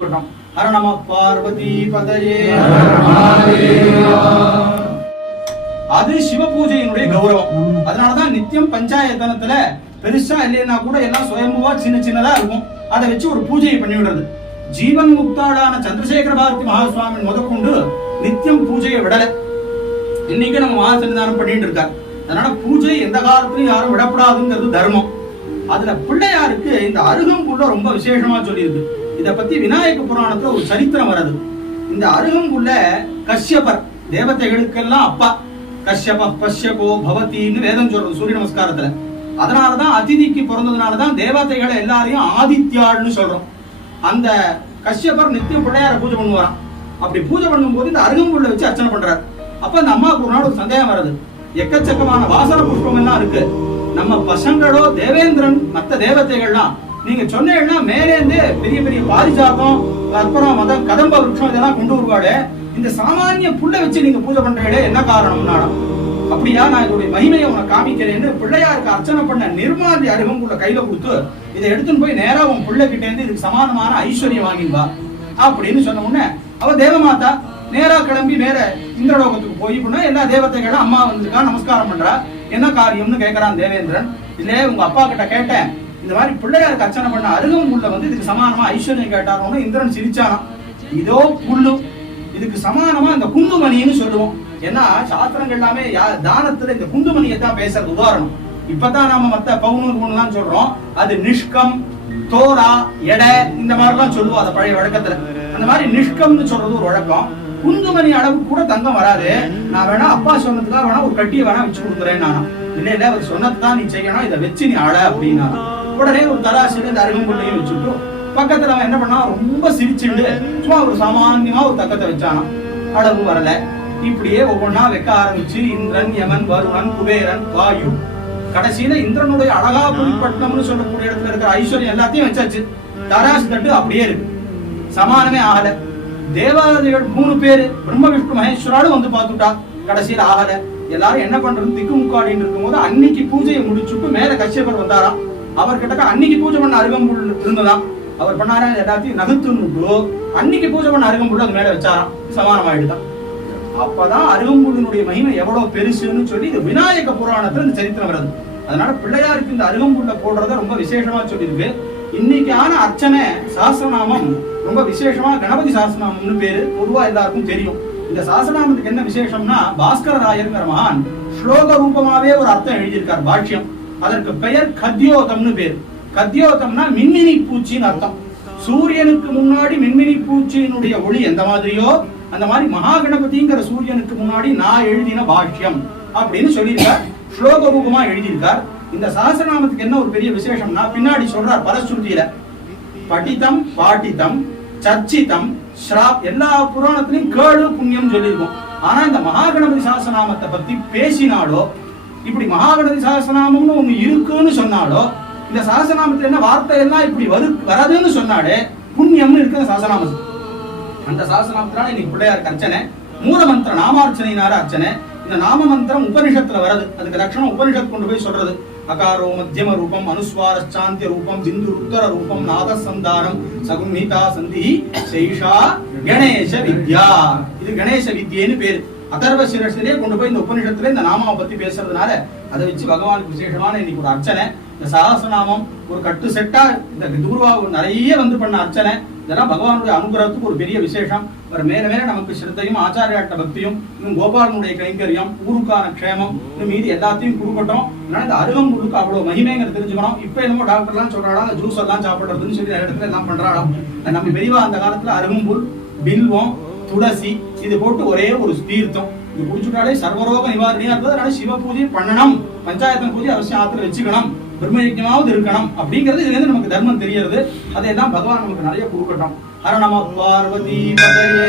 ஹர நம பார்வதி பதயே. அது சிவ பூஜையினுடைய கௌரவம். அதனாலதான் நித்தியம் பஞ்சாயத்தனத்துல பெருசா இல்லைன்னா கூட எல்லாம் சுயம்புவா சின்ன சின்னதா இருக்கும். அதை வச்சு ஒரு பூஜையை பண்ணி விடுறது. ஜீவன் முக்தாளான சந்திரசேகர பாரதி மகாசுவாமி முதற்கொண்டு நித்தியம் பூஜையை விடல. இன்னைக்கு நம்ம மகா சன்னிதானம் பண்ணிட்டு இருக்காரு. அதனால பூஜை எந்த காலத்திலும் யாரும் விடப்படாதுங்கிறது தர்மம். அதுல பிள்ளையாருக்கு இந்த அருகம்புல்ல ரொம்ப விசேஷமா சொல்லியிருக்கு. இத பத்தி விநாயக புராணத்துல ஒரு சரித்திரம் வருது. இந்த அருகம்புல்ல கஷ்யபர் தேவதைகளுக்கெல்லாம் அப்பா. கஷ்யப பஷ்யபோ பவதின்னு வேதம் சொல்றது சூரிய நமஸ்காரத்துல. அதனாலதான் அதிதிக்கு பிறந்ததுனாலதான் தேவதைகளை எல்லாரையும் ஆதித்யாள்னு சொல்றோம். அந்த கஷ்யபர் நித்தியம் பிள்ளையார பூஜை பண்ணுவாராம். அப்படி பூஜை பண்ணும் போது இந்த அருகம்புல்ல வச்சு அர்ச்சனை பண்றாரு. அப்ப அந்த அம்மாவுக்கு ஒரு நாள் ஒரு சந்தேகம் வருது. எக்கச்சக்கமான வாசன புஷ்பம் எல்லாம் இருக்கு. நம்ம பசங்களோ தேவேந்திரன் மற்ற தேவதைகள்லாம் நீங்க சொன்னீங்கன்னா மேலேந்தே பெரிய பெரிய பாரிஜாதம் அப்புறம் கதம்ப விருட்சம் இதெல்லாம் கொண்டு வருவாடு. இந்த சாமானிய புல்ல வச்சு நீங்க பூஜை பண்றீங்களே என்ன காரணம்? அப்படியா, நான் இதோடைய மகிமையை உனக்கு காமிக்கிறேன்னு பிள்ளையாருக்கு அர்ச்சனை பண்ண நிர்மாதி அருகம்புல்ல கையில கொடுத்து இதை எடுத்துன்னு போய் நேரா உன் பிள்ளை கிட்ட இருந்து இதுக்கு சமானமான ஐஸ்வர்யம் வாங்கிவா அப்படின்னு சொன்ன உடனே அவ தேவமாதா நேரா கிளம்பி வேற இந்திரலோகத்துக்கு போய் எல்லா தேவதைகளும் அம்மா வந்திருக்கா நமஸ்காரம் பண்றா. என்ன காரியம்னு கேட்கறான் தேவேந்திரன். இல்ல உங்க அப்பா கிட்ட கேட்டேன், இந்த மாதிரி பிள்ளையாருக்கு அர்ச்சனை பண்ண அருகம்புல்ல இதுக்கு சமானமா ஐஸ்வர்யம் கேட்டாரோன்னு இந்திரன் சிரிச்சானா. இதோ புல்லு இதுக்கு சமானமா இந்த குந்துமணின்னு சொல்லுவோம். ஏன்னா சாஸ்திரங்கள் எல்லாமே தானத்துல இந்த குந்துமணியை தான் பேசுறது உதாரணம். இப்பதான் நாம மத்த பவுனு சொல்றோம். அது நிஷ்கம் தோரா எடை இந்த மாதிரி எல்லாம் சொல்லுவோம் அந்த பழைய வழக்கத்துல. அந்த மாதிரி நிஷ்கம்னு சொல்றது ஒரு வழக்கம். குந்துமணி அளவு கூட தங்கம் வராது. நான் வேணா அப்பா சொன்னதுக்காக வேணா ஒரு கட்டியை வேணா வச்சு கொடுக்குறேன். நானும் இல்ல இல்ல அவர் சொன்னதுதான் நீ செய்யணும், இதை வச்சு நீ அழ அப்படின்னா உடனே ஒரு தராசில இந்த அருகம்புல்லையும் வச்சுட்டு பக்கத்துல அவன் என்ன பண்ணா ரொம்ப சிரிச்சுண்டு சும்மா ஒரு சாமான்யமா ஒரு தக்கத்தை வச்சானா. அளவு வரல. இப்படியே ஒவ்வொன்னா வைக்க ஆரம்பிச்சு இந்திரன் யமன் வருணன் குபேரன் வாயு கடைசியில இந்திரனுடைய அழகாபுரிப்பட்டினம்னு சொல்லக்கூடிய இடத்துல இருக்கிற ஐஸ்வர்யம் எல்லாத்தையும் வச்சாச்சு. தராசு தட்டு அப்படியே இருக்கு, சமானமே ஆகல. தேவாதிகள் 3 பேரு பிரம்ம விஷ்ணு மகேஸ்வராலும் வந்து பார்த்துட்டா, கடைசியில் ஆகல. எல்லாரும் என்ன பண்றது திக்கு முக்காடின்னு இருக்கும் போது அன்னைக்கு பூஜையை முடிச்சுட்டு மேல கஷ்யபர் வந்தாராம். அவர்கிட்ட அன்னைக்கு பூஜை பண்ண அருகம்புல் இருந்ததாம். அவர் பண்ணாரா எல்லாத்தையும் நகர்த்துன்னு அன்னைக்கு பூஜை பண்ண அருகம்புல் அது மேல வச்சாராம். சமானமாயிடுதான். அப்பதான் அருகம்புல்லினுடைய மகிமை எவ்வளவு பெருசுன்னு சொல்லி இது விநாயக புராணத்துல இந்த சரித்திரம் வருது. அதனால பிள்ளையாருக்கு இந்த அருகம்புல்ல போடுறத ரொம்ப விசேஷமா சொல்லியிருக்கு. இன்னைக்கான அர்ச்சனை சாஸ்திரநாமம் ரொம்ப விசேஷமா கணபதி சாஸ்திரநாமம்னு பேரு பொதுவா எல்லாருக்கும் தெரியும். இந்த சாஸ்திரநாமத்துக்கு என்ன விசேஷம்னா பாஸ்கர ராயர்ங்கிற மகான் ஸ்லோக ரூபமாவே ஒரு அர்த்தம் எழுதியிருக்கார் பாஷ்யம். அதற்கு பெயர் கத்யோதம்னு பேரு. கத்யோதம்னா மின்மினி பூச்சின்னு அர்த்தம். சூரியனுக்கு முன்னாடி மின்மினி பூச்சியினுடைய ஒளி எந்த மாதிரியோ அந்த மாதிரி மகா கணபதிங்கிற சூரியனுக்கு முன்னாடி நான் எழுதின பாஷ்யம் அப்படின்னு சொல்லியிருக்கார். ஸ்லோக ரூபமா எழுதியிருக்கார். இந்த சஹஸ்ரநாமத்துக்கு என்ன ஒரு பெரிய விசேஷம்னா பின்னாடி சொல்றார் பரஸ்ருதியில படிதம் பாட்டிதம் சர்ச்சிதம் ஸ்ராப் எல்லா புராணத்திலையும் கேளு புண்ணியம் சொல்லியிருக்கோம். ஆனா இந்த மகாகணபதி சஹஸ்ரநாமத்தை பத்தி பேசினாலோ இப்படி மகாகணபதி சஹஸ்ரநாமம்னு ஒண்ணு இருக்குன்னு சொன்னாலோ இந்த சஹஸ்ரநாமத்துல என்ன வார்த்தை எல்லாம் இப்படி வரதுன்னு சொன்னாலே புண்ணியம்னு இருக்கு சஹஸ்ரநாமத்துக்கு. அந்த சஹஸ்ரநாமத்தினால இன்னைக்கு பிள்ளையாருக்கு அர்ச்சனை. மூல மந்திர நாமார்ச்சனையினால அர்ச்சனை. இந்த நாம மந்திரம் உபனிஷத்துல வருது. அதுக்கு லட்சணம் உபனிஷத் கொண்டு போய் சொல்றது. அகாரோ மத்தியம ரூபம் அனுஸ்வார சாந்திய ரூபம் பிந்து உத்தர ரூபம் நாத சந்தானம் சகுன்ஹிதா சந்தி சைஷா கணேச வித்யா. இது கணேச வித்யேன்னு பேரு. அதர்வ சிரசிலே கொண்டு போய் இந்த உபனிஷத்துல இந்த நாமாவை பத்தி பேசுறதுனால அதை வச்சு பகவானுக்கு விசேஷமான இன்னைக்கு ஒரு அர்ச்சனை. இந்த சஹஸ்ரநாமம் ஒரு கட்டு செட்டா இந்த தூர்வா நிறைய பண்ண அர்ச்சனை. இதெல்லாம் பகவானுடைய அனுகிரகத்துக்கு ஒரு பெரிய விசேஷம். ஒரு மேல மேல நமக்கு சிரத்தையும் ஆச்சாரியாட்ட பக்தியும் இன்னும் கோபாலனுடைய கைங்கரியம் ஊருக்கான க்ஷேமம் இன்னும் மீது எல்லாத்தையும் கொடுக்கட்டும். அதனால இந்த அருகம்புல்லுக்கு அவ்வளவு மகிமைங்கிறது தெரிஞ்சுக்கணும். இப்ப என்னமோ டாக்டர் எல்லாம் சொல்றாடா அந்த ஜூஸ் எல்லாம் சாப்பிடுறதுன்னு சொல்லி நிறைய இடத்துல எல்லாம் பண்றாடாம். நம்ம பெரியவா அந்த காலத்துல அருகம்புல் பில்வம் துளசி இது போட்டு ஒரே ஒரு தீர்த்தம் இது குடிச்சுட்டாலே சர்வரோக நிவாரணியா இருந்தது. அதனால சிவ பூஜை பண்ணணும், பஞ்சாயத்தன் பூஜை அவசியம் ஆத்துல வச்சுக்கணும், பிரம்ம யஜ்ஞமாவது இருக்கணும் அப்படிங்கிறது இதுல இருந்து நமக்கு தர்மம் தெரிகிறது. அதையெல்லாம் பகவான் நமக்கு நிறைய கொடுக்கட்டும். ஹர நம பார்வதி பதயே.